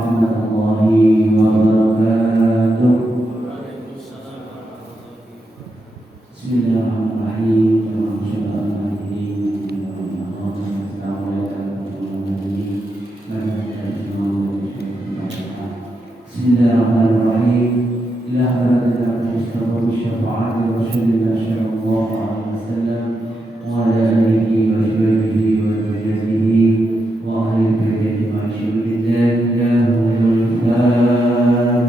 warahmatullahi wabarakatuh. Bismillahirrahmanirrahim. Bismillahirrahmanirrahim. Ila hadratil Mustafa syafaat Rasulullah sallallahu alaihi wasallam wa ala alihi wa sahbihi wa dhurriyyatihi wa ahli baitihi ma'asyirin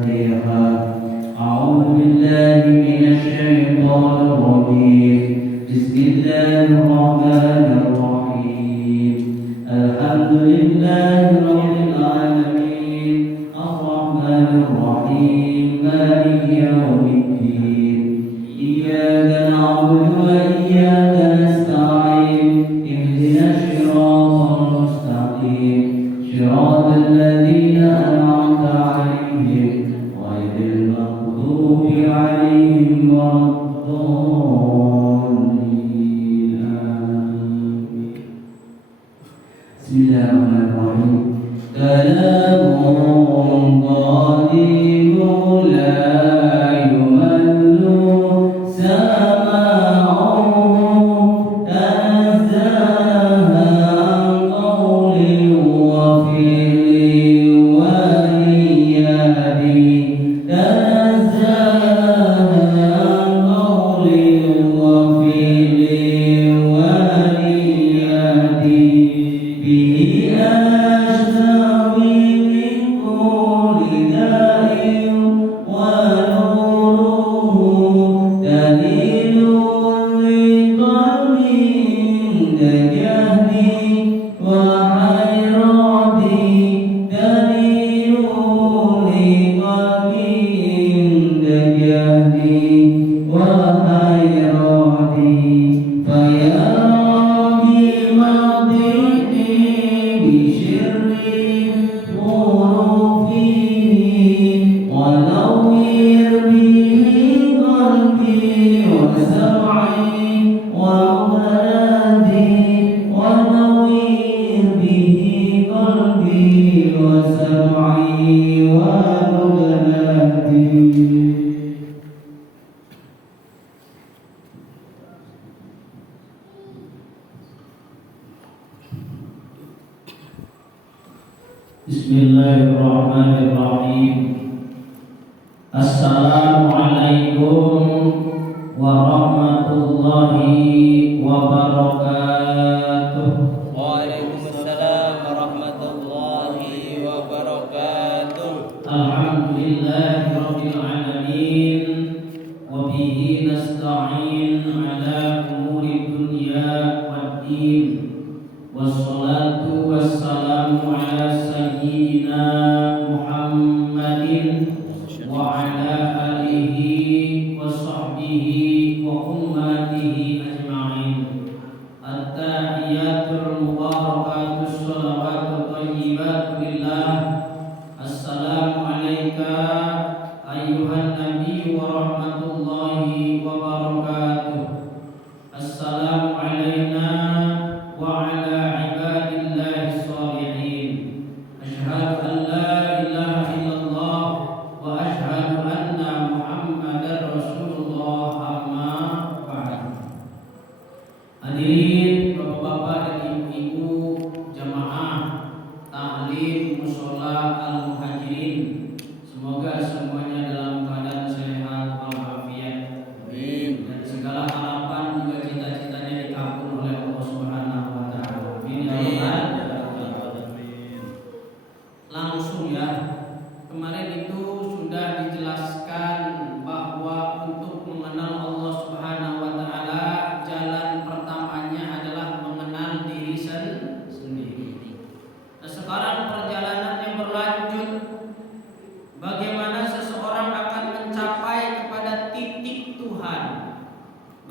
Al-Fatihah. A'udzu billahi minasy syaithanir rajim. Bismillahirrahmanirrahim. Alhamdulillahirabbil alamin. Ar-Rahmanir-Rahim. Maliki yaumiddin. Iyyaka na'budu wa iyyaka nasta'in. Ihdinas siratal mustaqim. Shiratal ladzina an'amta 'alaihim ghairil maghdubi 'alaihim waladdallin. Amin. Bismillahirrahmanirrahim. Kalamun qadimun la yumallu sama'uhu tanazzaha an qawlin wa fi'lin wa niyyatin. Tanazzaha an qawlin wa fi'lin wa niyyatin. Bihi ashtawi min kulli da'in wa nuruhu dalilun li qalbin yahdi wa hayrati. Dalilun li qalbin yahdi wa hayrati. Faya Rabbi madini bishirri hurufihi wa nawwir bihi qalbi wa sam'i wa qalbi wa nawwir bihi qalbi wa sam'i wa qalbi. Bismillahirrahmanirrahim. Assalamualaikum warahmatullahi wabarakatuh. Waalaikumsalam warahmatullahi wabarakatuh. Alhamdulillahirabbil alamin wa bihi nasta'in ala umuri dunya waddin. Wassalatu wassalamu ala sayyidina Muhammadin wa ala alihi wa sahbihi wa ummatihi ajma'in. At-tahiyatul mubarakatus shalawatu thayyibatu lillah. Assalamu alayka ayyuhan nabi wa rahmatullahi wa barakatuh. Assalamu alayna wa ala ibadillahi sholihin. Asyhadu an la ilaha illallah wa asyhadu anna Muhammadar Rasulullah, amma ba'd. Hadirin bapak-bapak dan ibu-ibu jamaah taklim mushola al-muhajirin, semoga semuanya dalam keadaan sehat walafiat. Amin. Dan segala harapan juga cita-citanya dikabul oleh Allah Subhanahu wa taala. Amin ya rabbal alamin. Langsung ya, kemarin itu sudah dijelaskan bahwa untuk mengenal Allah Subhanahu wa taala, jalan pertamanya adalah mengenal diri sendiri. Nah, sekarang perjalanannya berlanjut. Bagaimana seseorang akan mencapai kepada titik Tuhan?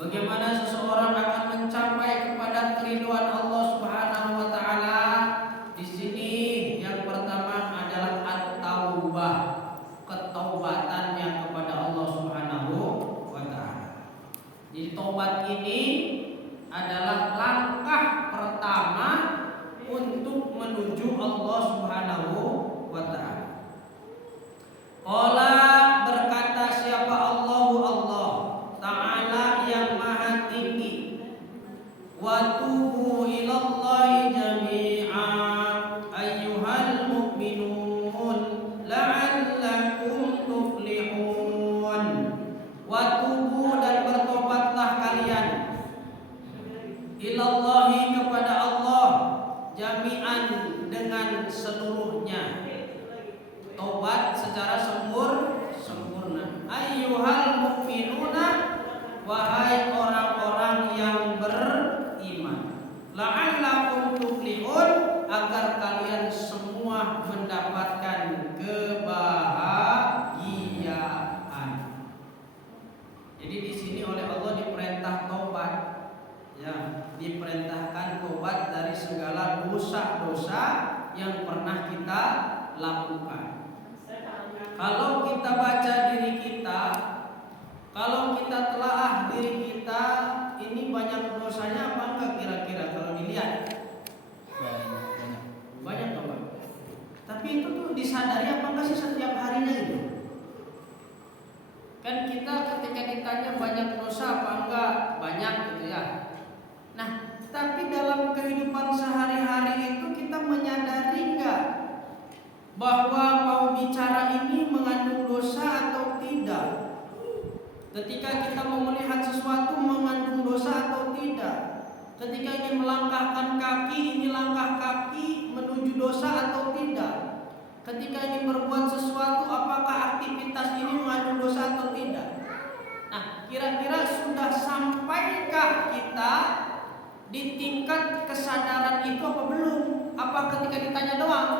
Bagaimana seseorang akan mencapai kepada keriduan Allah Subhanahu wa taala? Di sini yang pertama adalah at-taubah, ketaubatannya kepada Allah Subhanahu wa taala. Jadi taubat ini adalah langkah pertama untuk menuju Allah Subhanahu wa taala. Wa tubu ilallahi jami'a ayyuhal mu'minun la'allakum tuflihun. Wa tubu, dan bertobatlah kalian, ilallahi, kepada Allah, jami'an, dengan seluruhnya. Tobat secara sempurna. Ayyuhal mu'minuna, wahai orang-orang yang beriman. La'allakum tuflihun, agar kalian semua mendapatkan kebahagiaan. Jadi di sini oleh Allah diperintah tobat, ya, diperintahkan tobat dari segala dosa-dosa yang pernah kita lakukan. Kalau kita baca diri kita, kalau kita telaah diri kita, ini banyak dosanya apa enggak kira-kira kalau dilihat? Banyak apa? Tapi itu tuh disadari apa enggak sih setiap harinya itu? Kan kita ketika ditanya banyak dosa apa enggak? Banyak gitu ya. Nah, tapi dalam kehidupan sehari-hari itu kita menyadari enggak bahwa mau bicara ini mengandung dosa atau tidak? Ketika kita mau melihat sesuatu mengandung dosa atau tidak? Ketika ingin melangkahkan kaki, ini langkah kaki menuju dosa atau tidak? Ketika ingin berbuat sesuatu, apakah aktivitas ini mengandung dosa atau tidak? Nah, kira-kira sudah sampaikah kita di tingkat kesadaran itu apa belum? Apa ketika ditanya doang?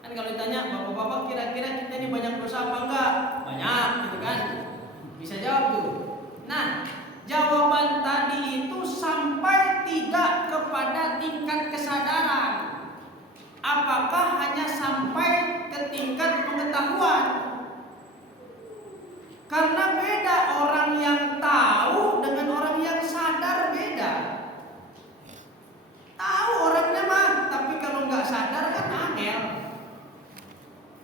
Kan kalau ditanya, bapak-bapak kira-kira kita ini banyak dosa apa enggak? Banyak gitu kan? Bisa jawab tuh. Nah, jawaban tadi itu sampai tidak kepada tingkat kesadaran. Apakah hanya sampai ke tingkat pengetahuan? Karena beda orang yang tahu dengan orang yang sadar, beda. Tahu orangnya mah, tapi kalau nggak sadar kan angel.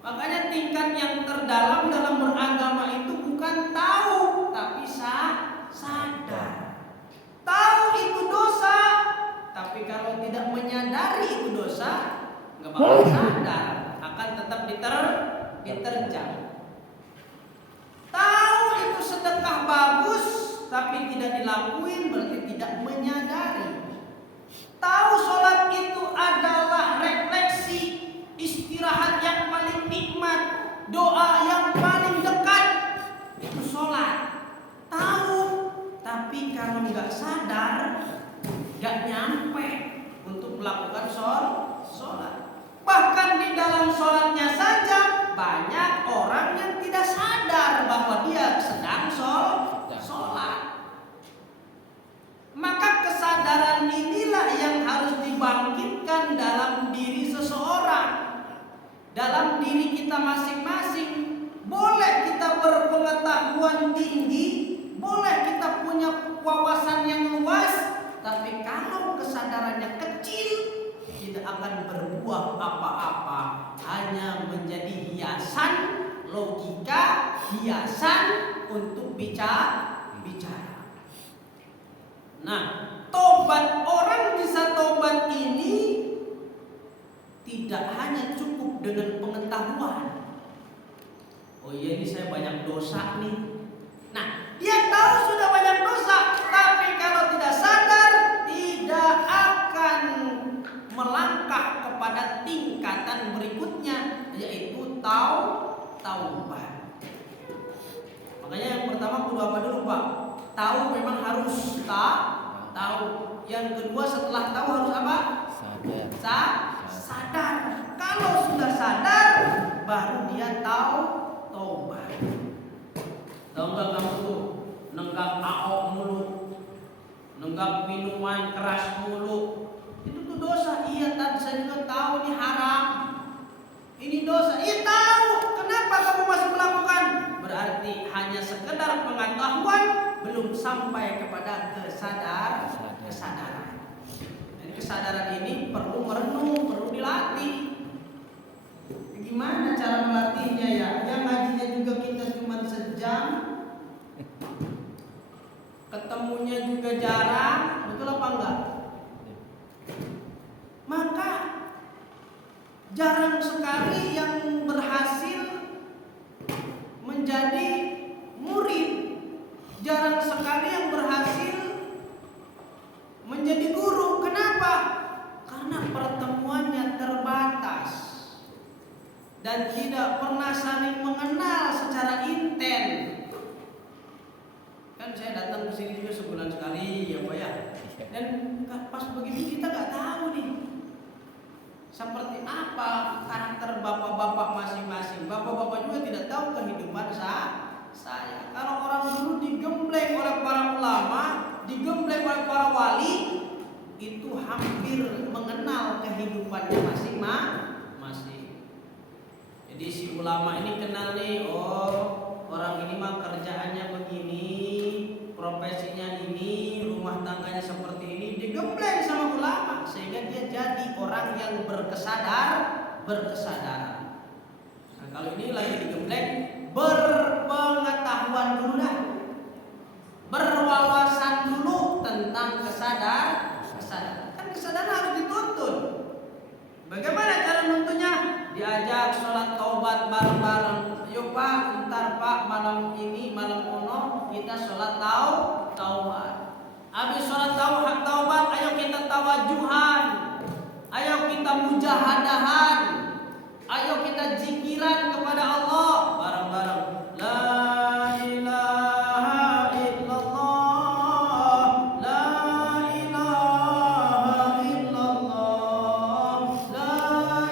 Makanya tingkat yang terdalam dalam beragama itu bukan tahu, tapi sadar. Tahu itu dosa, tapi kalau tidak menyadari itu dosa, nggak bakal sadar, akan tetap diterjang. Tahu itu sedekah bagus, tapi tidak dilakuin, berarti tidak menyadari. Tahu sholat itu adalah refleksi, istirahat yang paling nikmat, doa yang paling dekat, itu sholat. Tahu, tapi kalau nggak sadar, nggak nyampe untuk melakukan sholat. Bahkan di dalam sholatnya saja banyak orang yang tidak sadar bahwa dia sedang sholat. Maka kesadaran inilah yang harus dibangkitkan dalam diri seseorang, dalam diri kita masing-masing. Boleh kita berpengetahuan tinggi, boleh kita punya wawasan yang luas, tapi kalau kesadarannya kecil, tidak akan berbuah apa-apa, hanya menjadi hiasan logika, hiasan untuk bicara. Nah, tobat, orang bisa tobat ini tidak hanya cukup dengan pengetahuan. Oh iya, ini saya banyak dosa nih. Nah, dia tahu sudah banyak dosa, tapi kalau tidak sadar, tidak akan melangkah kepada tingkatan berikutnya, yaitu taubat. Makanya yang pertama kudu apa dulu, Pak? Tahu memang harus tahu. Yang kedua setelah tahu harus apa? Sadar. Kalau sudah sadar, baru dia tahu taubat. Tahu nggak kamu tuh nenggak AO mulu, nenggak minuman keras mulu, itu tuh dosa. Iya, tadi saya juga tahu ini haram, ini dosa. Iya tahu. Kenapa kamu masih melakukan? Berarti hanya sekedar pengetahuan, belum sampai kepada kesadaran. Jadi kesadaran ini perlu merenung, perlu dilatih. Gimana cara melatihnya ya? Yang ngajinya juga kita cuma sejam, ketemunya juga jarang, Jarang sekali yang berhasil menjadi murid, jarang sekali yang berhasil menjadi guru. Kenapa? Karena pertemuannya terbatas dan tidak pernah saling mengenal secara intens. Kan saya datang ke sini juga sebulan sekali ya Pak ya. Dan pas begitu kita nggak tahu nih seperti apa karakter bapak-bapak masing-masing. Bapak-bapak juga tidak tahu kehidupan saya. Kalau orang dulu digembleng oleh para ulama, digembleng oleh para wali, itu hampir mengenal kehidupannya masing-masing. Jadi si ulama ini kenal nih, oh orang ini mah kerjaannya begini, profesinya ini, rumah tangganya seperti ini, digembleng sama ulama sehingga dia jadi orang yang berkesadaran. Nah, kalau ini lagi digembleng, berpengetahuan dulu dah, berwawasan dulu tentang kesadaran. Kan kesadaran harus dituntun. Bagaimana cara nuntunnya? Diajak sholat taubat bareng-bareng. Yuk Pak, ntar Pak malam ini, malam ono kita sholat taubat. Habis sholat taubat, ayo kita tawajuhan, ayo kita mujahadahan, ayo kita zikiran kepada Allah bareng-bareng. La ilaha illallah, la ilaha illallah, la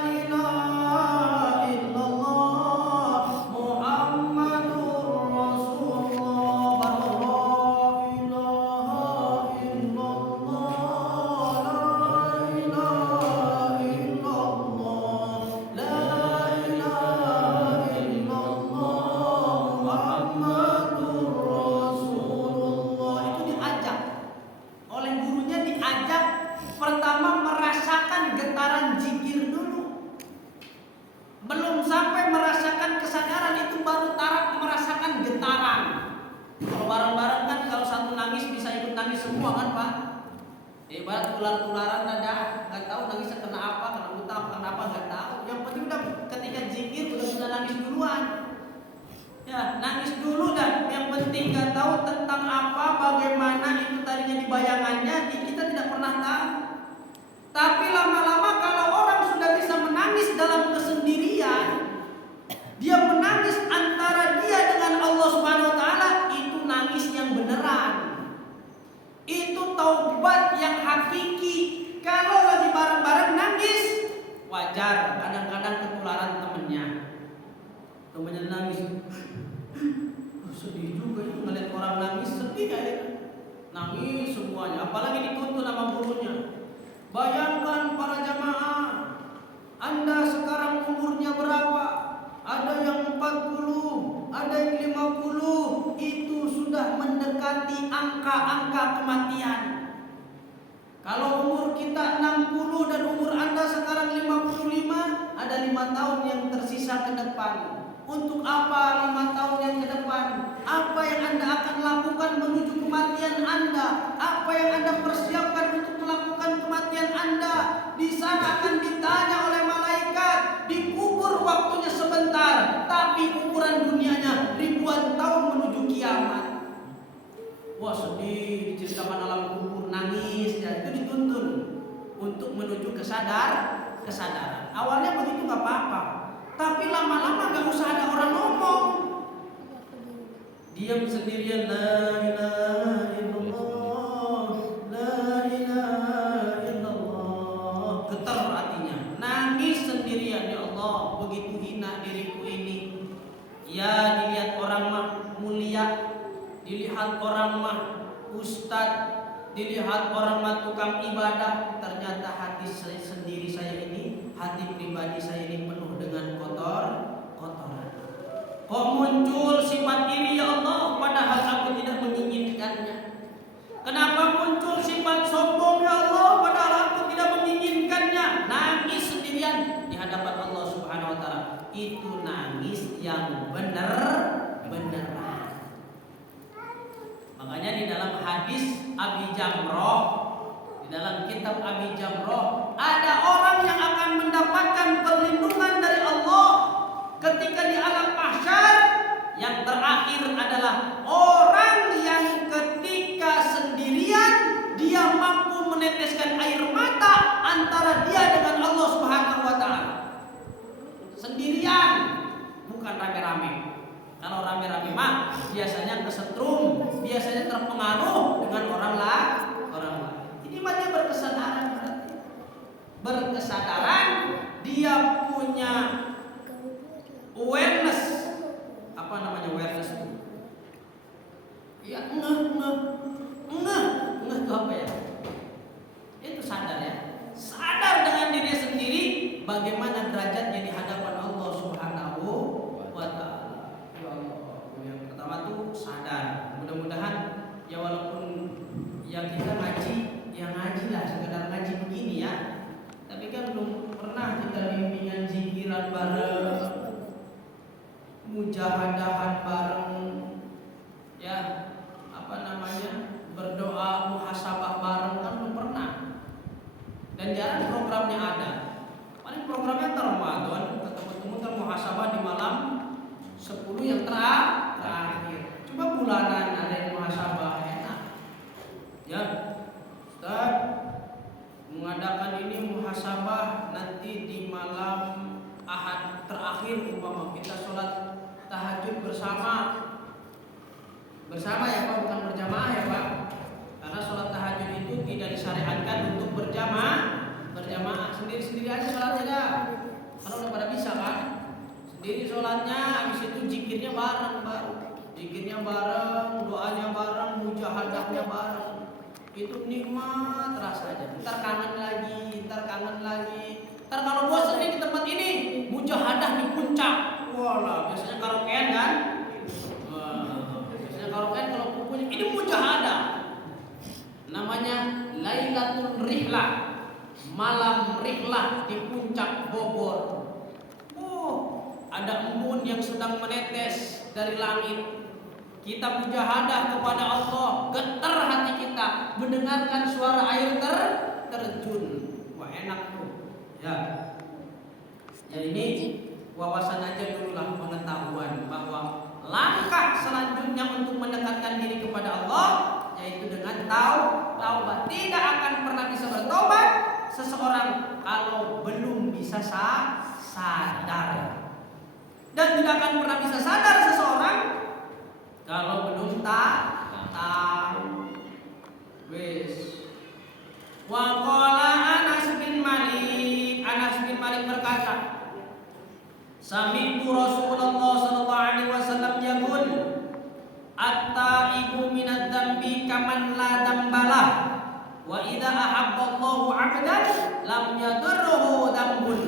ilaha illallah, Muhammadur Rasulullah. La ilaha illallah, la ilaha illallah, la ilaha illallah, Muhammadur Rasulullah. Itu diajak oleh gurunya, diajak pertama merasakan getaran zikir dulu. Belum sampai merasakan kesadaran, itu baru taraf merasakan getaran. Kalau bareng-bareng kan, kalau satu nangis bisa ikut nangis semua kan Pak. Ibarat tular-tularan dada, nggak tahu nangisnya kena apa, kena utang apa, kenapa nggak tahu. Yang penting udah ketika zikir udah nangis duluan. Ya nangis dulu dah. Yang penting nggak tahu tentang apa, bagaimana itu tadinya di bayangannya, kita tidak pernah tahu. Tapi lama-lama kalau orang sudah bisa menangis dalam kesendirian, dia menangis antara dia dengan Allah Subhanahu wa taala, itu nangis yang beneran. Itu taubat yang hakiki. Kalau lagi bareng-bareng nangis, wajar, kadang-kadang ketularan temennya nangis. Sedih juga ya ngeliat orang nangis, sedih ya. Nangis semuanya, apalagi dituntun sama gurunya. Bayangkan para jamaah, Anda sekarang umurnya berapa? Ada yang 40, ada yang 50. Itu sudah mendekati angka-angka kematian. Kalau umur kita 60 dan umur Anda sekarang 55, ada 5 tahun yang tersisa ke depan. Untuk apa 5 tahun yang ke depan? Apa yang Anda akan lakukan menuju kematian Anda? Apa yang Anda persiapkan untuk melakukan kematian Anda? Di sana akan ditanya oleh malaikat. Dikubur waktunya sebentar, tapi ukuran dunianya ribuan tahun menuju kiamat. Wah sedih, diceritakan alam kubur, nangis, dan itu dituntun untuk menuju kesadaran. Awalnya begitu nggak apa-apa, tapi lama-lama nggak usah ada orang ngomong, diam sendirian. La ilaha illallah, la ilaha illallah. Getar hatinya, nangis sendirian. Ya Allah, begitu hina diriku ini. Ya dilihat orang mah mulia, dilihat orang mah ustadz, dilihat orang mah tukang ibadah. Ternyata hati saya sendiri, saya ini, hati pribadi saya ini penuh dengan kotoran. Kok muncul sifat iri ya Allah, padahal aku tidak menginginkannya? Kenapa muncul sifat sombong ya Allah, padahal aku tidak menginginkannya? Nangis sendirian di hadapan Allah Subhanahu wa taala. Itu nangis yang beneran. Makanya di dalam hadis Abi Jamroh, di dalam kitab Abi Jamroh, ada orang yang akan mendapatkan mendapatkan perlindungan dari Allah ketika di alam mahsyar. Yang terakhir adalah orang yang ketika sendirian dia mampu meneteskan air mata antara dia dengan Allah Subhanahu wa taala. Sendirian, bukan rame-rame. Kalau rame-rame mah biasanya kesetrum, biasanya terpengaruh dengan orang lain. Ini mah dia berkesadaran berarti. Berkesadaran, dia punya awareness. Apa namanya awareness itu? Ya, ngeh itu apa ya? Itu sadar ya. Sadar dengan diri sendiri bagaimana derajatnya di hadapan Allah Subhanahu wa taala. Ya Allah, yang pertama tuh sadar. Mudah-mudahan ya walaupun ya kita ngaji, ya ngaji lah, sekedar ngaji begini ya. Tapi kan belum pernah kita bimbingan zikiran bareng, mujahadahan bareng, ya apa namanya, berdoa muhasabah bareng, kan belum pernah. Dan jarang programnya ada. Paling programnya Ramadan ketemu muhasabah di malam 10 yang terakhir. Coba bulanan ada yang muhasabah, enak. Ya, Ustaz mengadakan ini muhasabah nanti di malam Ahad terakhir, umpama kita sholat tahajud bersama ya Pak, bukan berjamaah ya Pak, karena sholat tahajud itu tidak disyariatkan untuk berjamaah, sendiri aja sholatnya dah, karena udah pada bisa kan, sendiri sholatnya, habis itu zikirnya bareng, doanya bareng, mujahadahnya bareng, itu nikmat rasanya. Ntar kangen lagi, ntar kalau bosan nih di tempat ini, mujahadah di puncak. Walah, biasanya karaokean kan? Biasanya karaokean kalau punya ini mujahadah. Namanya Lailatul Rihlah, malam rihlah di puncak Bogor. Ada embun yang sedang menetes dari langit. Kita mujahadah kepada Allah, getar hati kita mendengarkan suara air terjun. Wah, enak tuh. Ya. Ini wawasan aja dulu lah, pengetahuan bahwa langkah selanjutnya untuk mendekatkan diri kepada Allah yaitu dengan taubat. Tidak akan pernah bisa bertobat seseorang kalau belum bisa sadar. Dan tidak akan pernah bisa sadar seseorang kalau belum tahu. Wis. Wa qala Anas bin Malik berkata, Sami'tu Rasulullah sallallahu alaihi wasallam yaqul, At-taibu minadz dzambi kaman la dzambalah, wa idza ahabba Allahu 'abdan lam yadurruhu dzambun.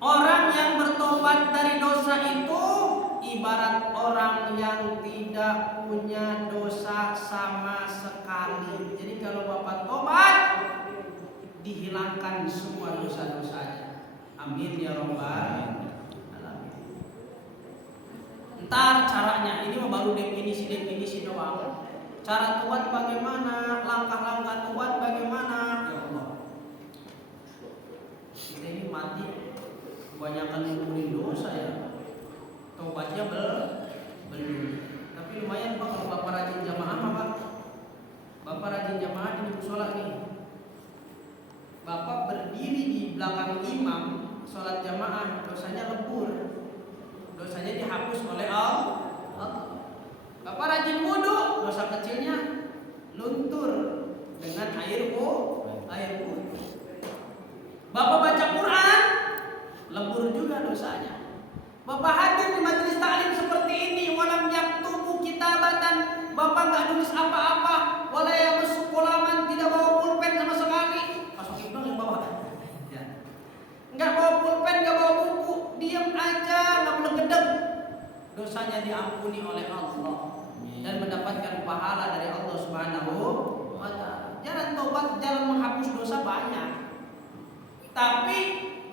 Orang yang bertobat dari dosa itu ibarat orang yang tidak punya dosa sama sekali. Jadi kalau Bapak tobat, dihilangkan semua dosa-dosanya. Amin ya rabbal alamin. Ntar caranya, ini baru definisi doang. Cara tobat bagaimana? Langkah-langkah tobat bagaimana? Ya Allah, kita ini mati kebanyakan ngumpulin dosa ya. Tobatnya belum. Tapi lumayan Pak kalau Bapak rajin jamaah Pak. Bapak rajin jamaah di musola nih. Bapak berdiri di belakang imam sholat jamaah, dosanya lebur. Dosanya dihapus oleh Allah. Bapak rajin wudu, dosa kecilnya luntur dengan air wudhu. Bapak baca Quran, lebur juga dosanya. Bapak hadir di majelis taklim seperti ini, walam yaktubu kitabatan, Bapak nggak nulis apa-apa, wala yamassu qalaman, tidak bawa pulpen sama sekali. Masuk ibnu yang bawa. Ya. Nggak bawa pulpen, nggak bawa buku, diam aja, nggak boleh gedeg. Dosanya diampuni oleh Allah dan mendapatkan pahala dari Allah Subhanahu wa taala. Jalan tobat, jalan menghapus dosa banyak. Tapi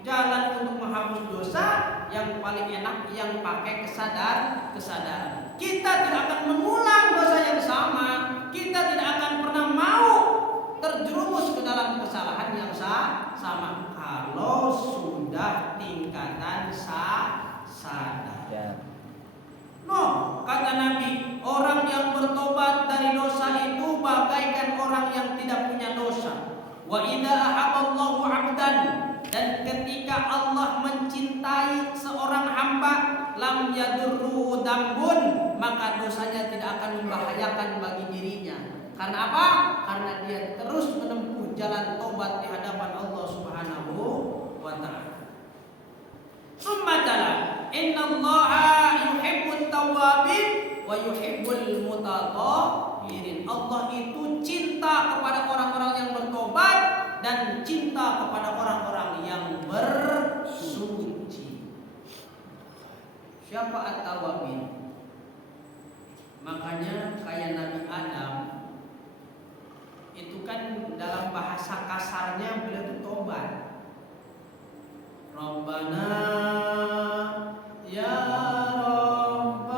jalan untuk menghapus dosa yang paling enak yang pakai kesadaran. Kita tidak akan mengulang dosa yang sama. Kita tidak akan pernah mau terjerumus ke dalam kesalahan yang sama. Wa idza ahabballahu 'abdan, dan ketika Allah mencintai seorang hamba, lam yadurru dambun, maka dosanya tidak akan membahayakan bagi dirinya. Karena apa? Karena dia terus menempuh jalan tobat di hadapan Allah Subhanahu wa taala. Summatala innallaha yuhibbut tawwabin wa yuhibbul mutatahhirin. Allah itu cinta kepada orang-orang yang bertobat dan cinta kepada orang-orang yang bersuci. Siapa at-tawwabin? Makanya kayak Nabi Adam itu kan dalam bahasa kasarnya beliau itu tobat. Rabbana ya Rabbana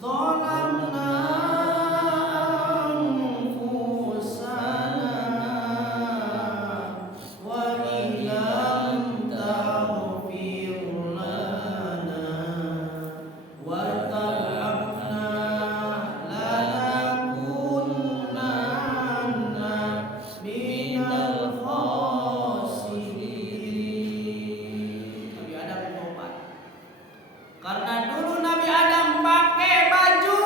dhalamna anfusana wa illam taghfir lana wa tarhamna lanakunanna minal khasirin. Nabi Adam tobat. Karena dulu Nabi Adam pakai baju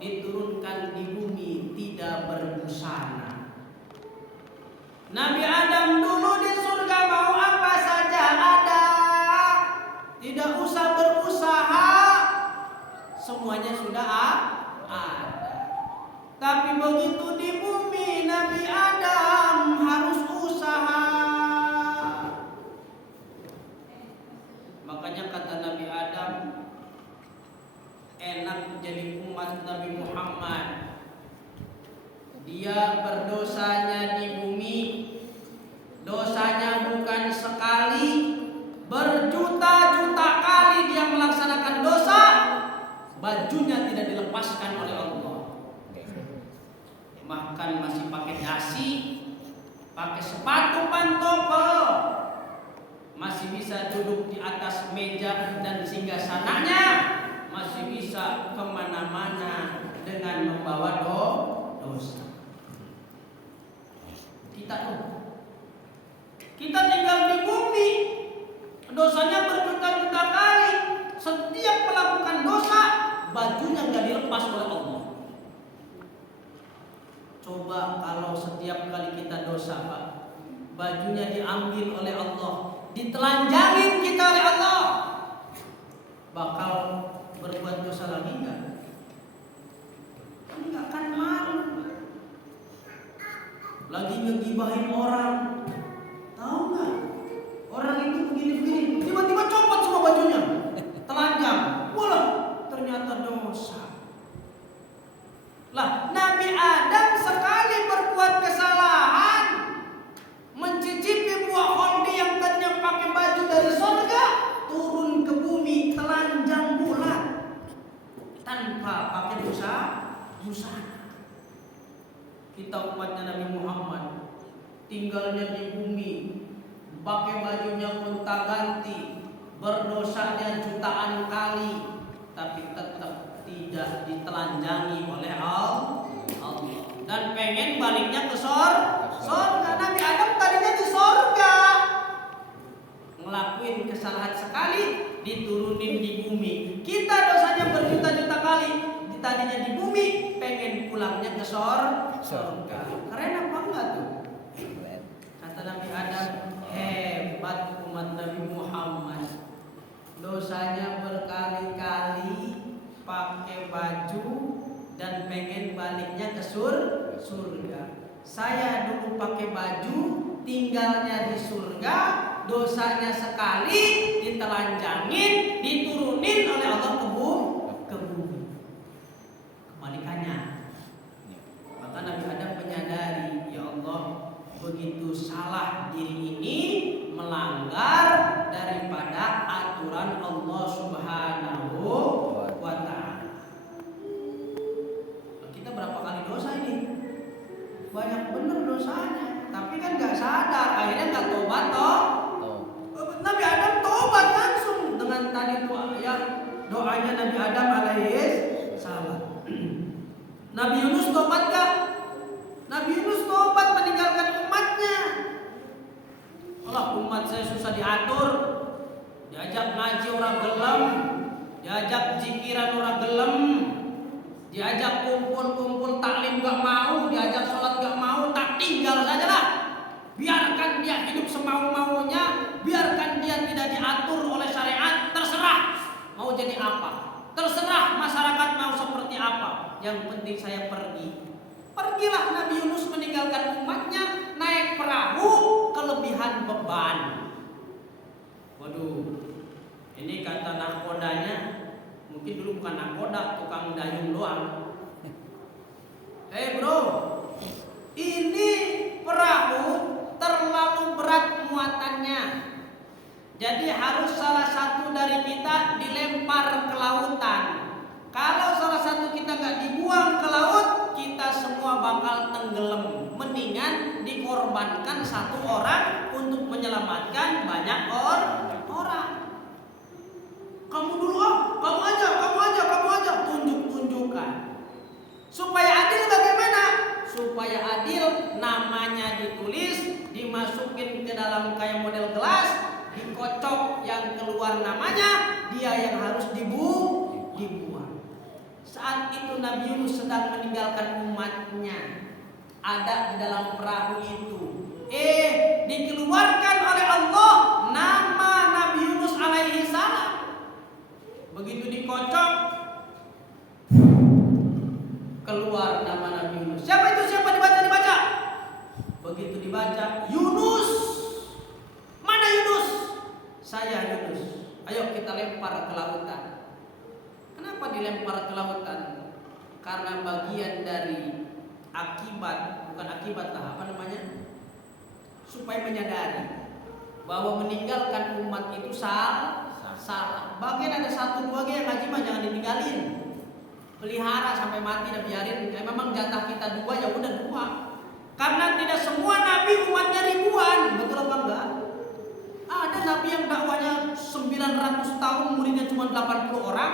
diturunkan di bumi tidak berbusana. Nabi Adam dulu di surga mau apa saja ada, tidak usah berusaha, semuanya sudah ada. Tapi begitu di bumi Nabi Adam harus usaha. Makanya kata Nabi Adam, enak jadi umat Nabi Muhammad. Dia berdosanya di bumi, dosanya bukan sekali, berjuta-juta kali dia melaksanakan dosa, bajunya tidak dilepaskan oleh Allah. Bahkan masih pakai dasi, pakai sepatu pantofel, masih bisa duduk di atas meja dan singgasananya, masih bisa kemana-mana dengan membawa dosa. Kita tinggal di bumi, dosanya berjuta-juta kali. Setiap melakukan dosa, bajunya nggak dilepas oleh Allah. Coba kalau setiap kali kita dosa, Pak, bajunya diambil oleh Allah, ditelanjangin kita oleh Allah, bakal berbuat dosa lagi nggak? Nggak akan malu. Lagi ngegibahin orang, tahu nggak? Orang itu begini-begini, tiba-tiba copot semua bajunya, telanjang. Wah, ternyata dosa. Lah, Nabi Adam sekali berbuat kesalahan, mencicipi buah holdi yang tadinya pakai baju dari surga, turun ke bumi telanjang bulat tanpa pakai busana. Kita umatnya Nabi Muhammad tinggalnya di bumi, pakai bajunya gonta-ganti, berdosanya jutaan kali, tapi tetap tidak ditelanjangi oleh Allah. Dan pengen baliknya ke surga. Nabi Adam tadinya di surga, ngelakuin kesalahan sekali, diturunin di bumi. Kita dosanya berjuta-juta kali, tadinya di bumi, pengen pulangnya ke surga. Keren apa enggak tuh? Kata Nabi Adam, hebat umat Nabi Muhammad. Dosanya berkali-kali, pakai baju dan pengen baliknya ke surga. Saya dulu pakai baju, tinggalnya di surga, dosanya sekali, ditelanjangin, diturunin oleh Allah ke bumi. Kebalikannya. Maka Nabi Adam menyadari, ya Allah, begitu salah diri ini, melanggar daripada aturan Allah Subhanahu wa ta'ala. Kita berapa kali dosa ini? Banyak bener dosanya, tapi kan gak sadar, akhirnya gak tobat toh. Nabi Adam tobat langsung dengan tadi doanya Nabi Adam alaihi salam. Nabi Yunus tobat gak? kumpul-kumpul taklim gak mau, diajak sholat gak mau, tak tinggal saja lah. Biarkan dia hidup semau-maunya, biarkan dia tidak diatur oleh syariat, terserah mau jadi apa, terserah masyarakat mau seperti apa. Yang penting saya pergi. Pergilah Nabi Yunus meninggalkan umatnya, naik perahu, kelebihan beban. Waduh, ini kata nakodanya, mungkin dulu bukan nakoda, tukang dayung doang. Bro, ini perahu terlalu berat muatannya. Jadi harus salah satu dari kita dilempar ke lautan. Kalau salah satu kita nggak dibuang ke laut, kita semua bakal tenggelam. Mendingan dikorbankan satu orang untuk menyelamatkan banyak orang. Kamu dulu, kamu aja, tunjuk-tunjukkan. Supaya adil bagaimana? Supaya adil, namanya ditulis, dimasukin ke dalam kayak model gelas, dikocok, yang keluar namanya, dia yang harus dibuang. Saat itu Nabi Yunus sedang meninggalkan umatnya, ada di dalam perahu itu. Dikeluarkan oleh Allah nama Nabi Yunus alaihi salam. Begitu dikocok, keluar nama Nabi Yunus. Siapa itu? Siapa? Dibaca. Begitu dibaca, Yunus. Mana Yunus? Saya Yunus. Ayo kita lempar ke lautan. Kenapa dilempar ke lautan? Karena bagian dari akibat, bukan akibat lah, apa namanya? Supaya menyadari bahwa meninggalkan umat itu salah. Bagian ada 1-2 yang ngaji mah jangan ditinggalin. Pelihara sampai mati dan biarin. Memang jatah kita 2, ya udah 2. Karena tidak semua nabi umatnya ribuan, betul apa enggak? Ada nabi yang dakwanya 900 tahun, muridnya cuma 80 orang.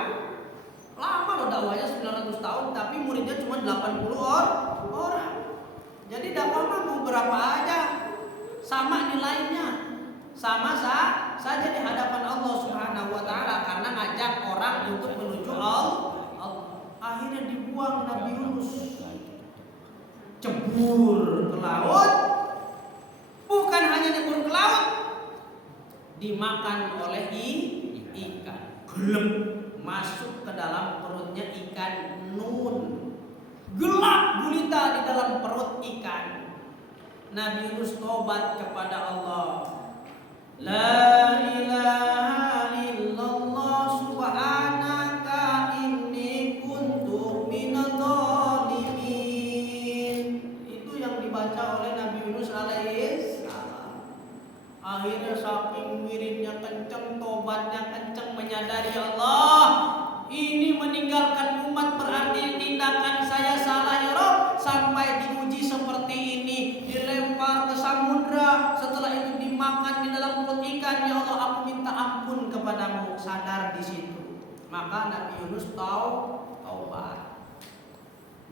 Lama loh dakwanya 900 tahun, tapi muridnya cuma 80 orang. Jadi dakwah mah mau berapa aja, sama nilainya, sama saja di hadapan Allah Subhanahu wa taala, karena ngajak orang untuk menuju Allah. Akhirnya dibuang Nabi Yunus, cebur ke laut. Bukan hanya nyebur ke laut, dimakan oleh ikan. Gelap masuk ke dalam perutnya ikan nun. Gelap gulita di dalam perut ikan. Nabi Yunus tobat kepada Allah. La ilaha illallah subhanaka inni kuntu minadh dhalimin. Itu yang dibaca oleh Nabi Yunus alaihi salam. Akhirnya saking wiridnya kenceng, tobatnya kenceng, menyadari Allah, ini meninggalkan umat berarti tindakan saya salah ya Rob. Sampai diuji seperti ini, dilempar ke samudra, setelah itu dimakan di dalam perut ikan. Ya Allah, aku minta ampun kepadamu. Sadar di situ. Maka Nabi Yunus taubat.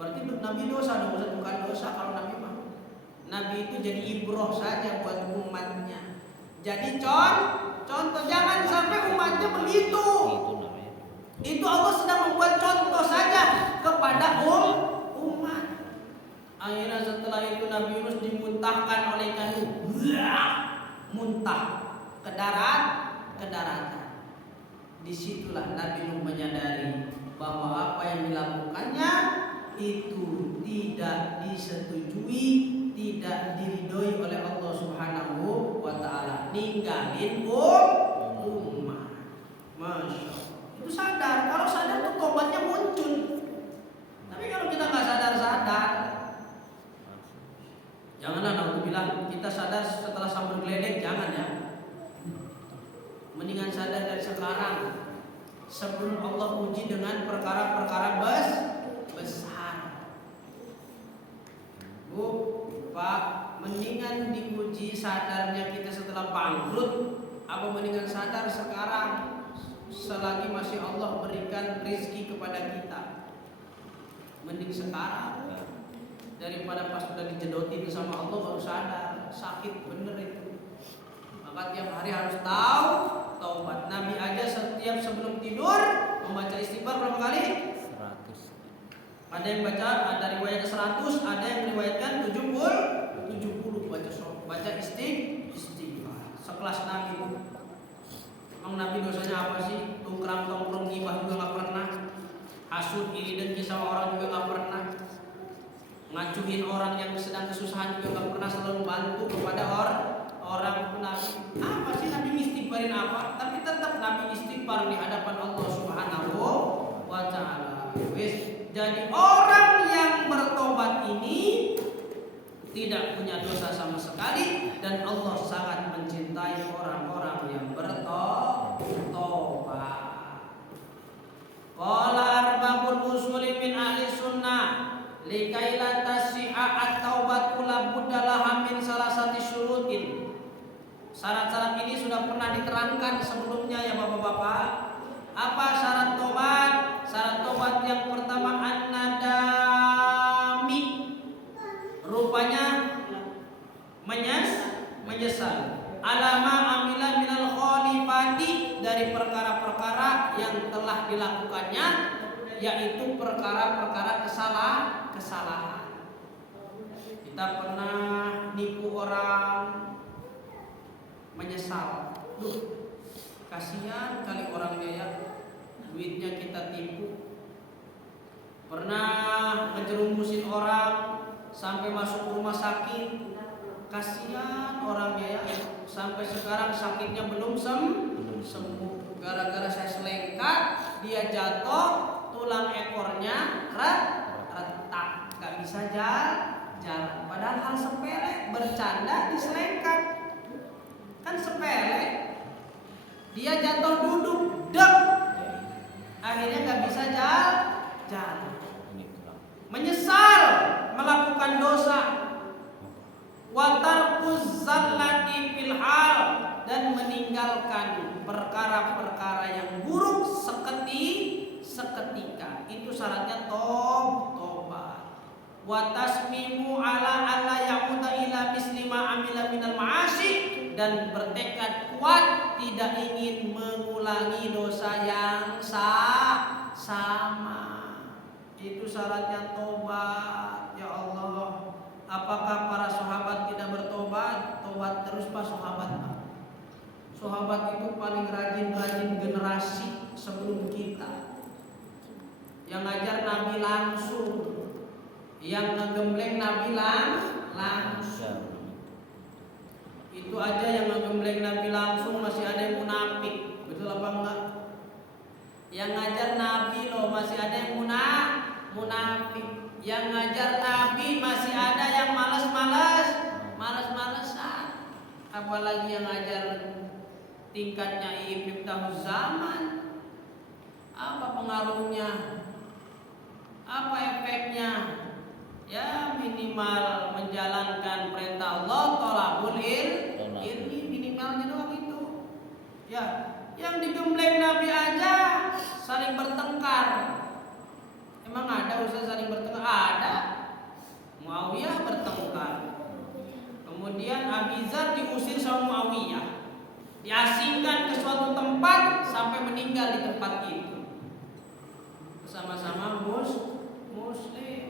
Berarti Nabi dosa, bukan dosa kalau Nabi mah. Nabi itu jadi ibroh saja buat umatnya. Jadi contoh, jangan sampai umatnya begitu. Itu Allah sedang membuat contoh saja kepada umat. Akhirnya setelah itu Nabi Yunus dimuntahkan oleh ikan itu, muntah ke daratan. Disitulah Nabi Nuh menyadari bahwa apa yang dilakukannya itu tidak disetujui, tidak diridhoi oleh Allah Subhanahu wa taala. Ninggalin umat. Masya Allah. Itu sadar. Kalau sadar tuh tobatnya muncul. Tapi kalau kita nggak sadar, janganlah aku bilang kita sadar setelah sambal geledek, jangan ya. Mendingan sadar dari sekarang, sebelum Allah uji dengan perkara-perkara besar. Bu, Pak, mendingan diuji sadarnya kita setelah bangkrut, apa mendingan sadar sekarang selagi masih Allah berikan rezeki kepada kita? Mending sekarang daripada pas sudah dijedotin sama Allah baru sadar. Sakit bener itu. Maka tiap hari harus tahu taubat. Nabi aja setiap sebelum tidur membaca istighfar berapa kali? 100. Ada yang baca, ada riwayat 100, ada yang meriwayatkan 70 baca istighfar. Sekelas Nabi. Emang Nabi dosanya apa sih? Tongkrong gibah juga nggak pernah. Hasud, iri dengki sama orang juga nggak pernah. Ngacuhin orang yang sedang kesusahan juga nggak pernah. Selalu bantu kepada orang Nabi. Apa sih Nabi istighfarin apa? Tapi tetap Nabi istighfar di hadapan Allah Subhanahu wa Ta'ala. Jadi orang yang bertobat ini tidak punya dosa sama sekali, dan Allah sangat mencintai orang-orang yang bertobat. Qala arbabul usuli min ahli sunnah likai la tashi'a at-taubatu la budda laha min salasati syurutin. Syarat-syarat ini sudah pernah diterangkan sebelumnya ya Bapak-bapak. Apa syarat tobat? Syarat tobat yang pertama an-nadami. Rupanya menyesal. Alama amila minal khalifati, dari perkara-perkara yang telah dilakukannya, yaitu perkara-perkara kesalahan. Kita pernah nipu orang, menyesal. Kasihan kali orangnya ya, duitnya kita tipu. Pernah ngejerumusin orang sampai masuk rumah sakit. Kasihan orangnya ya, sampai sekarang sakitnya belum sembuh. Gara-gara saya selengkat, dia jatuh, tulang ekornya retak, gak bisa jalan. Padahal hal sepele, bercanda diselengkat. Kan sepele. Dia jatuh duduk, dek. Akhirnya gak bisa jalan. Menyesal melakukan dosa. Wa tarkuz zallati fil hal, dan meninggalkan perkara-perkara yang buruk seketika. Itu syaratnya tobat. Wa tasmimu ala alla ya'uda ila misli ma amila minal ma'asi, dan bertekad kuat tidak ingin mengulangi dosa yang sama. Itu syaratnya tobat. Ya Allah, apakah para sahabat tidak bertobat? Tobat terus Pak sahabat. Sahabat itu paling rajin generasi sebelum kita. Yang ngajar Nabi langsung, yang ngegembleng Nabi langsung. Itu aja yang ngegembleng Nabi langsung masih ada yang munafik. Betul apa enggak? Yang ngajar Nabi loh masih ada yang munafik. Yang ngajar Nabi masih ada yang malas-malesan. Apalagi yang ngajar tingkatnya Miftahuz Zaman. Apa pengaruhnya? Apa efeknya? Ya minimal menjalankan perintah Allah, tolabul ilmi, minimalnya doang itu. Ya, yang digembleng Nabi aja saling bertengkar. Emang ada usaha saling bertengkar? Ada. Muawiyah bertengkar. Kemudian Abizar diusir sama Muawiyah, diasingkan ke suatu tempat sampai meninggal di tempat itu. Bersama-sama muslim,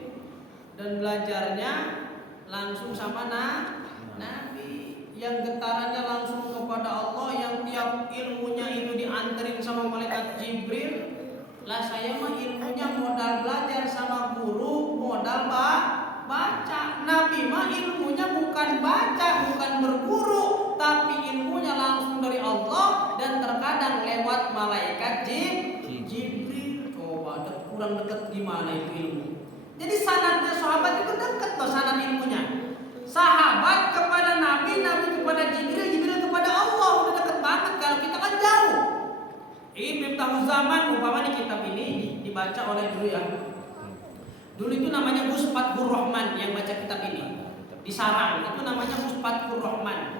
dan belajarnya langsung sama Nabi, yang getarannya langsung kepada Allah, yang tiap ilmunya itu dianterin sama malaikat Jibril. Lah saya mah ilmunya modal belajar sama guru, modal baca. Nabi mah ilmunya bukan baca, bukan berguru, tapi ilmunya langsung dari Allah dan terkadang lewat malaikat Jibril. Coba kurang dekat gimana itu ilmu. Jadi sanadnya sahabat itu dekat loh, sanad ilmunya. Sahabat kepada Nabi, Nabi kepada Jibril, Jibril kepada Allah, udah dekat banget. Kalau kita kan jauh. Miftahuz Zaman umpamanya kitab ini dibaca oleh dulu ya. Dulu itu namanya Gus Fatkur Rahman yang baca kitab ini. Di Sarang itu namanya Gus Fatkur Rahman.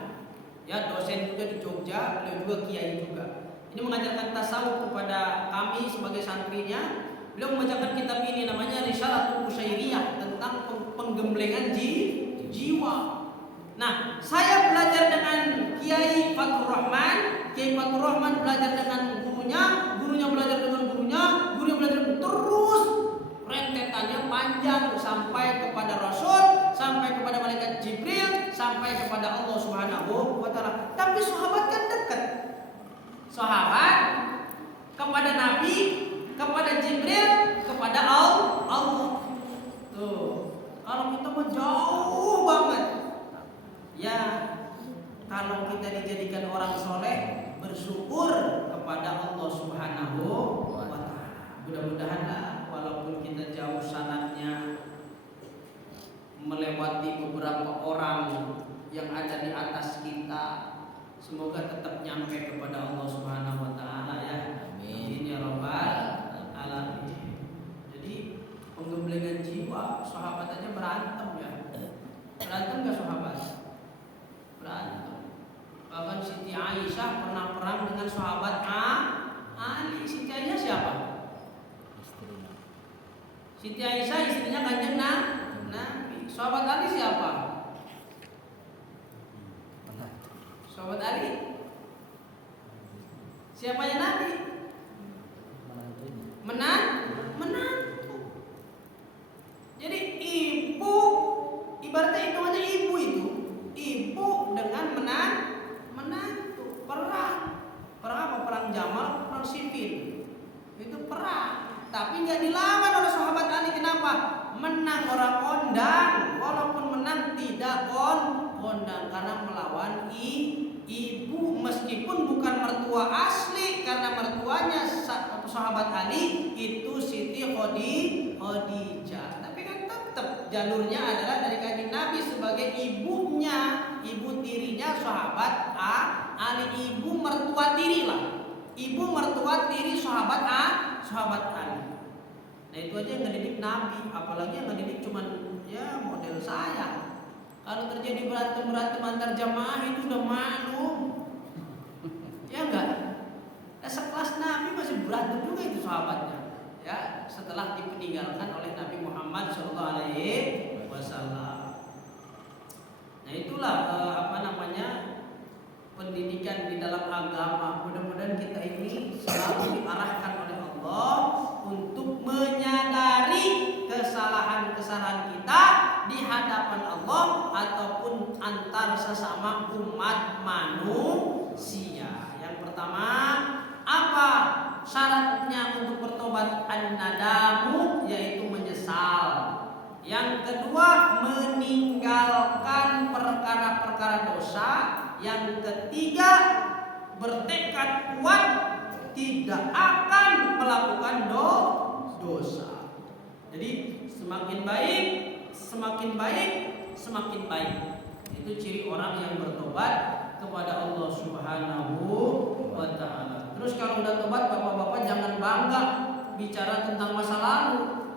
Ya, dosen juga di Jogja, beliau juga kiai juga. Ini mengajarkan tasawuf kepada kami sebagai santrinya. Beliau membacakan kitab ini namanya Risalatul Qusyairiyah, tentang penggemblengan jiwa. Nah, saya belajar dengan Kiai Fatkur Rahman, Kiai Fatkur Rahman belajar dengan gurunya, gurunya belajar dengan gurunya, gurunya belajar terus rentetannya panjang sampai kepada Rasul, sampai kepada malaikat Jibril, sampai kepada Allah Subhanahu wa taala. Tapi sahabat kan dekat. Sahabat kepada Nabi, kepada Jibril, kepada Allah. Tuh. Kalau kita mau jauh banget. Ya, kalau kita dijadikan orang soleh, bersyukur kepada Allah Subhanahu wa taala. Mudah-mudahan walaupun kita jauh sanadnya, melewati beberapa orang yang ada di atas kita, semoga tetap nyampe kepada Allah Subhanahu wa taala ya. Amin ya rabbal alamin. Jadi penggemblengan jiwa, sahabat aja berantem ya. Berantem gak sahabat? Berantem. Bahkan Siti Aisyah pernah perang dengan sahabat Ali. Siti Aisyah siapa? Siti Aisyah istrinya Kanjeng Nabi. Sahabat Ali siapa? Sahabat Ali. Siapanya Nabi? Menantu. Jadi ibu, ibaratnya hitungannya ibu itu. Ibu dengan menantu. Perang apa? Perang Jamal, perang Siffin. Itu perang. Tapi nggak dilawan oleh sahabat Ali. Kenapa? Menang orang kondang. Walaupun menang tidak kondang karena melawan ibu, meskipun bukan mertua asli, karena mertuanya sahabat Ali itu Siti Khadijah. Tapi kan tetap jalurnya adalah dari Kanjeng Nabi sebagai ibunya, ibu tirinya sahabat Ali, ibu mertua tiri lah. Ibu mertua tiri sahabat Ali. Nah itu aja yang ngedidik Nabi, apalagi yang ngedidik cuman ya model saya. Kalau terjadi berantem antar jamaah itu udah maklum. Ya enggak? Sekelas Nabi masih berantem juga itu sahabatnya. Ya, setelah dipeninggalkan oleh Nabi Muhammad SAW. Nah itulah pendidikan di dalam agama. Mudah-mudahan kita ini selalu diarahkan oleh Allah untuk menyadari kesalahan-kesalahan kita di hadapan Allah ataupun antar sesama umat manusia. Yang pertama, apa syaratnya untuk bertobat? An-nadamu, yaitu menyesal. Yang kedua, meninggalkan perkara-perkara dosa. Yang ketiga, bertekad kuat tidak akan melakukan dosa. Jadi semakin baik. Itu ciri orang yang bertobat kepada Allah Subhanahu wa taala. Terus kalau udah tobat, bapak-bapak jangan bangga bicara tentang masa lalu.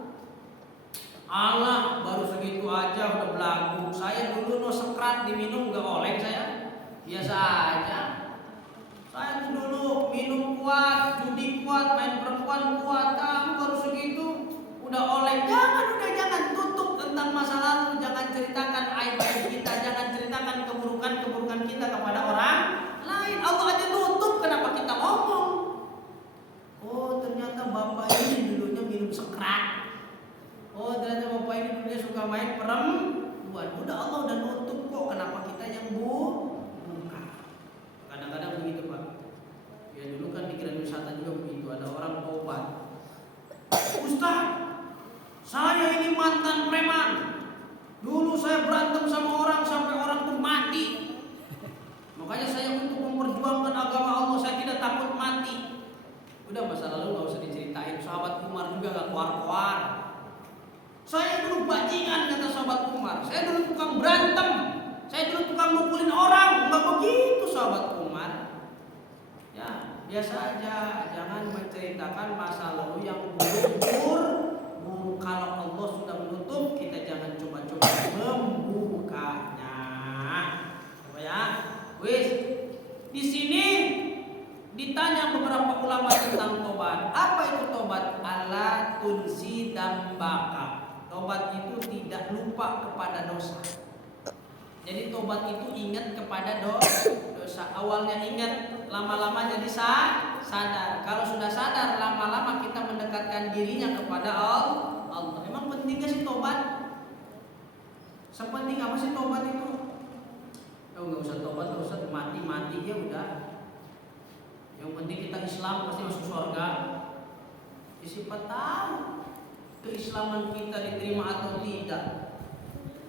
Allah baru segitu aja udah belagu. Saya dulu sekrat diminum gak oleng saya. Biasa aja. Saya tuh dulu minum kuat, judi kuat, main perempuan kuat. Kamu baru segitu udah oleng. Jangan tutup tentang masa lalu. Jangan ceritakan aib-aib kita. Jangan ceritakan keburukan-keburukan kita kepada orang lain. Allah aja tutup, kenapa kita ngomong? Oh ternyata bapak ini dulunya minum sekrat. Oh ternyata bapak ini dulunya suka main perempuan. Udah Allah udah nutup kok. Kenapa kita yang buka? Kadang-kadang begitu Pak. Ya dulu kan di Grand Wisata juga begitu. Ada orang tobat. Ustaz, saya ini mantan preman. Dulu saya berantem sama orang sampai orang tuh mati. Makanya saya untuk memperjuangkan agama Allah, saya tidak takut mati. Udah masa lalu gak usah diceritain. Sahabat Umar juga gak keluar-keluar. Saya dulu bajingan, kata sahabat Umar. Saya dulu tukang berantem. Saya dulu tukang mukulin orang. Gak begitu sahabat Umar. Ya biasa aja. Jangan menceritakan masa lalu yang buruk. Kalau Allah sudah menutup, kita jangan coba-coba membukanya. Coba ya. Wis. Di sini ditanya beberapa ulama tentang tobat. Apa itu tobat? Ala tunsi dambaka. Tobat itu tidak lupa kepada dosa. Jadi tobat itu ingat kepada dosa. Awalnya ingat, lama-lama jadi sadar. Kalau sudah sadar, lama-lama kita mendekatkan dirinya kepada Allah. Allah. Emang pentingnya sih tobat? Sepenting apa sih tobat itu? Oh, nggak usah tobat, nggak usah mati ya udah. Yang penting kita Islam pasti masuk surga. Ya, siapa tahu keislaman kita diterima atau tidak,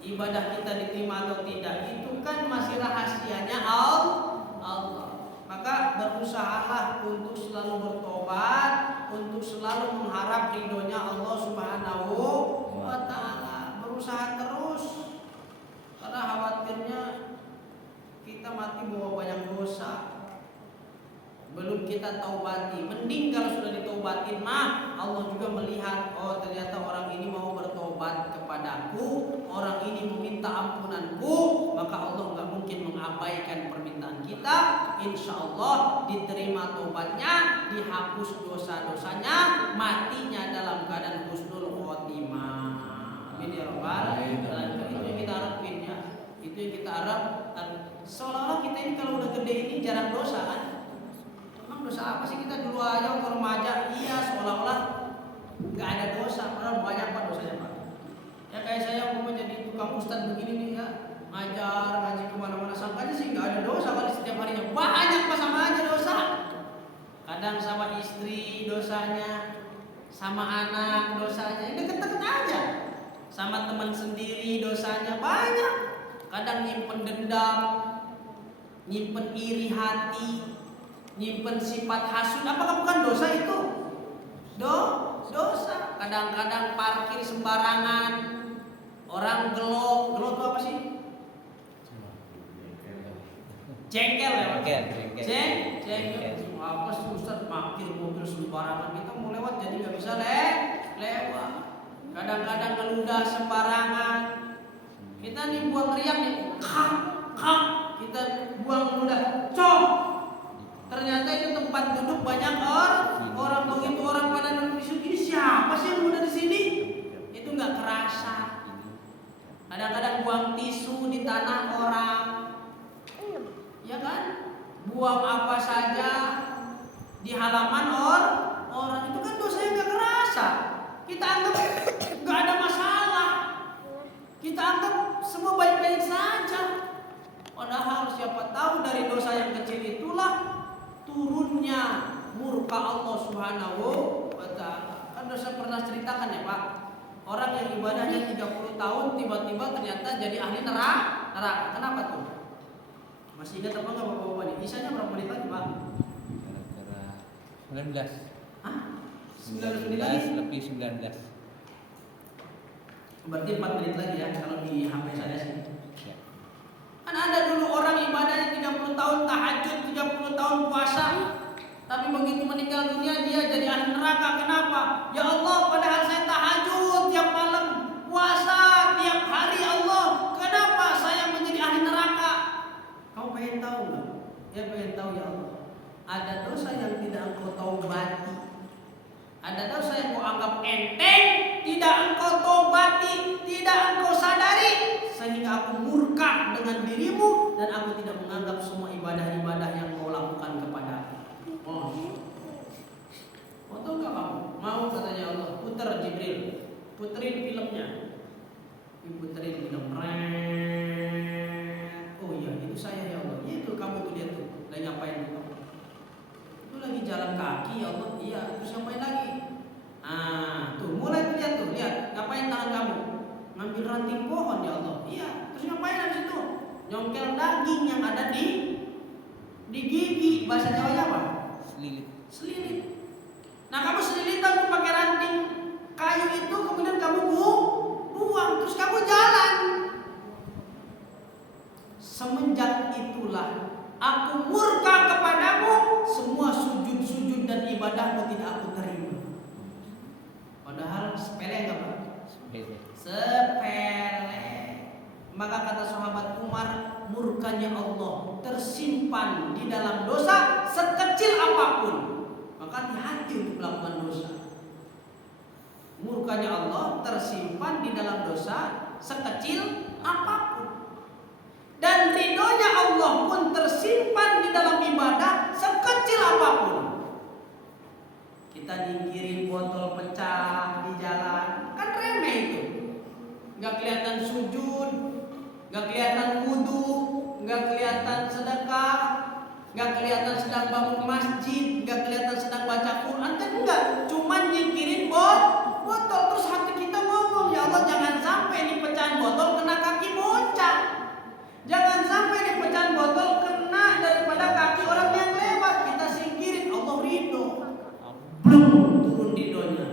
ibadah kita diterima atau tidak, itu kan masih rahasianya Allah. Maka berusahalah untuk selalu bertobat, untuk selalu mengharap ridhonya Allah Subhanahu wa ta'ala. Berusaha terus, karena khawatirnya kita mati bawa banyak dosa, belum kita taubati. Mending kalau sudah ditaubatin mah Allah juga melihat, oh ternyata orang ini mau bertobat kepadaku, orang ini meminta ampunanku, maka Allah nggak mungkin mengabaikan permintaan kita. Insya Allah diterima taubatnya, dihapus dosa-dosanya, matinya dalam keadaan husnul khotimah. Amin ya rabbal alamin. Itu yang kita harapin ya. Itu yang kita harap. Seolah-olah kita ini kalau udah gede ini jarang dosa kan? Emang dosa apa sih kita dulu aja waktu remaja? Iya, seolah-olah nggak ada dosa, padahal banyak pak dosanya pak. Ya kayak saya mau jadi tukang ustad begini nih ya, ngaji kemana-mana, sangkanya sih nggak ada dosa kali setiap harinya. Banyak pak, sama aja dosa. Kadang sama istri dosanya, sama anak dosanya, deket-deket aja. Sama teman sendiri dosanya banyak. Kadang nyimpen dendam, nyimpen iri hati, nyimpen sifat hasud. Apakah bukan dosa itu? Dosa. Kadang-kadang parkir sembarangan, orang gelo itu apa sih? Jengkel ya? Jengkel. Apa sih Ustaz, parkir mobil sembarangan, kita mau lewat jadi nggak bisa lewat. Kadang-kadang ngeludah sembarangan. Kita nih buang riak nih, kita buang ngeludah, ternyata itu tempat duduk banyak orang begitu, orang pada duduk di situ. Ini siapa sih yang udah di sini? Itu nggak kerasa. Kadang-kadang buang tisu di tanah orang, ya kan? Buang apa saja di halaman orang, itu kan dosa yang nggak kerasa. Kita anggap nggak ada masalah, kita anggap semua baik-baik saja. Padahal siapa tahu dari dosa yang kecil itulah turunnya murka Allah Subhanahu wa ta'ala. Kan dosa pernah ceritakan ya Pak, orang yang ibadahnya 30 tahun tiba-tiba ternyata jadi ahli neraka. Kenapa tuh? Masih ingat apa enggak Bapak-bapak nih? Isanya berapa menit lagi Pak? 19. Hah? 19 menit lagi? Lebih 19. Berarti 4 menit lagi ya kalau di HP saya sih. Ya. Kan ada dulu orang ibadahnya 30 tahun tahajud, 30 tahun puasa, tapi begitu meninggal dunia dia jadi ahli neraka. Kenapa? Ya Allah, padahal saya tahajud tiap malam, puasa tiap hari Allah. Kenapa saya menjadi ahli neraka? Kamu pengen tahu nggak? Ya pengen tahu ya Allah. Ada dosa yang tidak engkau taubati, ada dosa yang kau anggap enteng, tidak engkau taubati, tidak engkau sadari, sehingga aku murka dengan dirimu dan aku tidak menganggap semua ibadah-ibadah yang kau lakukan kepada aku. Mau tahu nggak kamu? Mau katanya Allah, puter Jibril, puterin filmnya, puterin film. Oh iya, itu saya ya Allah. Itu kamu tuh, lihat tuh, lagi ngapain tuh? Itu lagi jalan kaki ya Allah. Iya, terus ngapain lagi? Tuh mulai tuh, lihat tuh, lihat ngapain tangan kamu? Ngambil ranting pohon ya Allah. Iya, terus ngapain habis itu? Nyongkel daging yang ada di gigi. Bahasa Jawanya apa? Selilit. Nah kamu selilitan tuh pakai ranting kayu itu, kemudian kamu buang, terus kamu jalan. Semenjak itulah aku murka kepadamu, semua sujud-sujud dan ibadahmu tidak aku terima. Padahal sepele enggak Pak? Sepele. Maka kata sahabat Umar, murkanya Allah tersimpan di dalam dosa sekecil apapun. Maka hati-hati untuk melakukan dosa. Murkanya Allah tersimpan di dalam dosa sekecil apapun. Dan ridhonya Allah pun tersimpan di dalam ibadah sekecil apapun. Kita nyingkirin botol pecah di jalan, kan remeh itu. Nggak kelihatan sujud, nggak kelihatan wudu, nggak kelihatan sedekah, nggak kelihatan sedang bangun masjid, nggak kelihatan sedang baca Quran, kan enggak. Cuma nyingkirin botol. Terus hati kita ngomong, ya Allah jangan sampai ini pecahan botol kena kaki bocah. Jangan sampai ini pecahan botol kena daripada kaki orang yang lewat. Kita singkirin, Allah ridho. Belum turun ridhonya,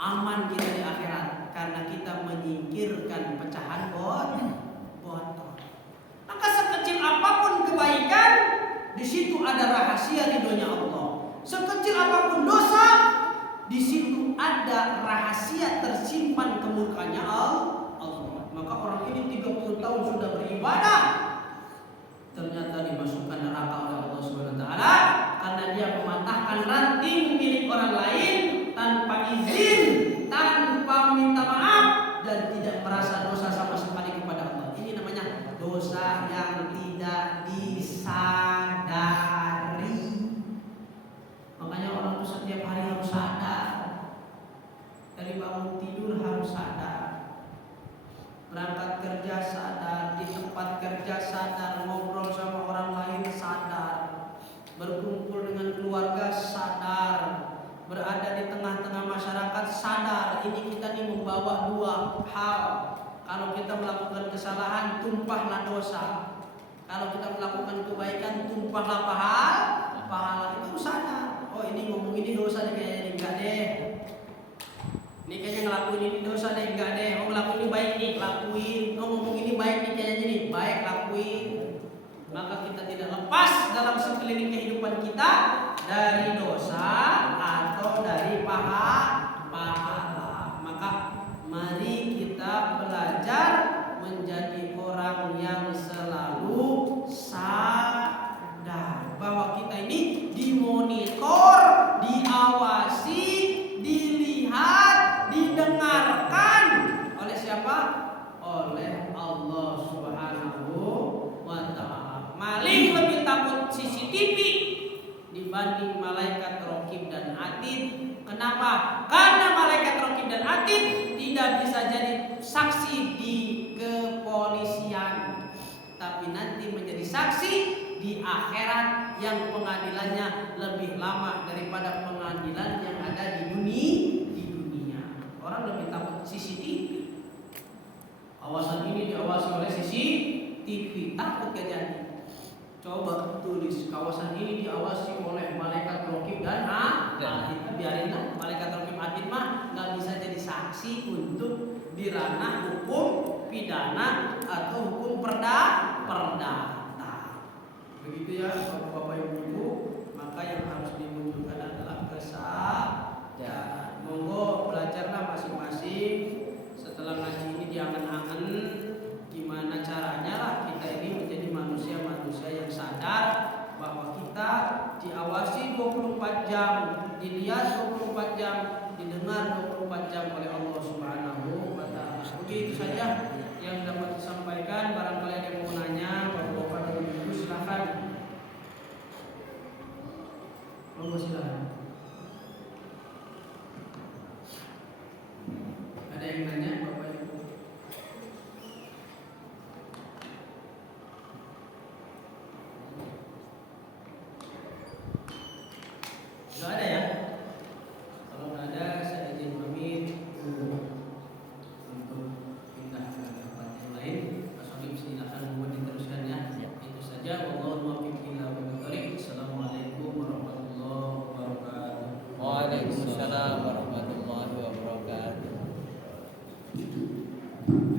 aman kita di akhirat karena kita menyingkirkan pecahan botol. Maka sekecil apapun kebaikan, di situ ada rahasia ridhonya Allah. Sekecil apapun dosa, di situ ada rahasia tersimpan kemurkanya Allah. Maka orang ini 30 tahun sudah beribadah, ternyata dimasukkan neraka oleh Allah Subhanahu wa taala karena dia mematahkan ranting milik orang lain tanpa izin, tanpa minta maaf, dan tidak merasa dosa sama sekali kepada Allah. Ini namanya dosa yang tidak disadari. Makanya orang itu setiap hari harus sadar. Dari bangun tidur harus sadar. Berangkat kerja sadar, di tempat kerja sadar, ngobrol sama orang lain sadar, berkumpul dengan keluarga sadar, berada di tengah-tengah masyarakat sadar. Ini kita nih membawa dua hal. Kalau kita melakukan kesalahan, tumpahlah dosa. Kalau kita melakukan kebaikan, tumpahlah pahala. Itu sadar. Oh ini ngomong ini dosa nih kayaknya, enggak deh. Ini kayaknya ngelakuin ini dosa deh, enggak deh. Oh ngelakuin ini baik nih, lakuin. Oh ngomong ini baik nih kayaknya nih, baik lakuin. Maka kita tidak lepas dalam sekeliling kehidupan kita dari dosa atau dari pahala. Maka mari kita belajar menjadi orang yang selalu sadar bahwa kita ini dimonitor, diawasi, dilihat, didengarkan oleh siapa? Oleh Allah Subhanahu wa ta'ala. Maling lebih takut CCTV dibanding malaikat raqib dan atid. Kenapa? Karena malaikat raqib dan atid tidak bisa jadi saksi di kepolisian, tapi nanti menjadi saksi di akhirat yang pengadilannya lebih lama daripada pengadilan yang ada di dunia. Orang lebih takut CCTV. Kawasan ini diawasi oleh CCTV, takut gak jadi. Coba tulis, kawasan ini diawasi oleh malaikat raqib dan atid. Biarinlah malaikat raqib atid mah nggak bisa jadi saksi untuk di ranah hukum pidana atau hukum perdata. Begitu ya Bapak Ibu, maka yang harus dimunculkan adalah kesadaran. Monggo belajarlah masing-masing. Setelah ngaji ini diangan-angan gimana caranya lah kita ini menjadi manusia-manusia yang sadar bahwa kita diawasi 24 jam, dilihat 24 jam, didengar 24 jam oleh Allah Subhanahu wa taala. Begitu saja.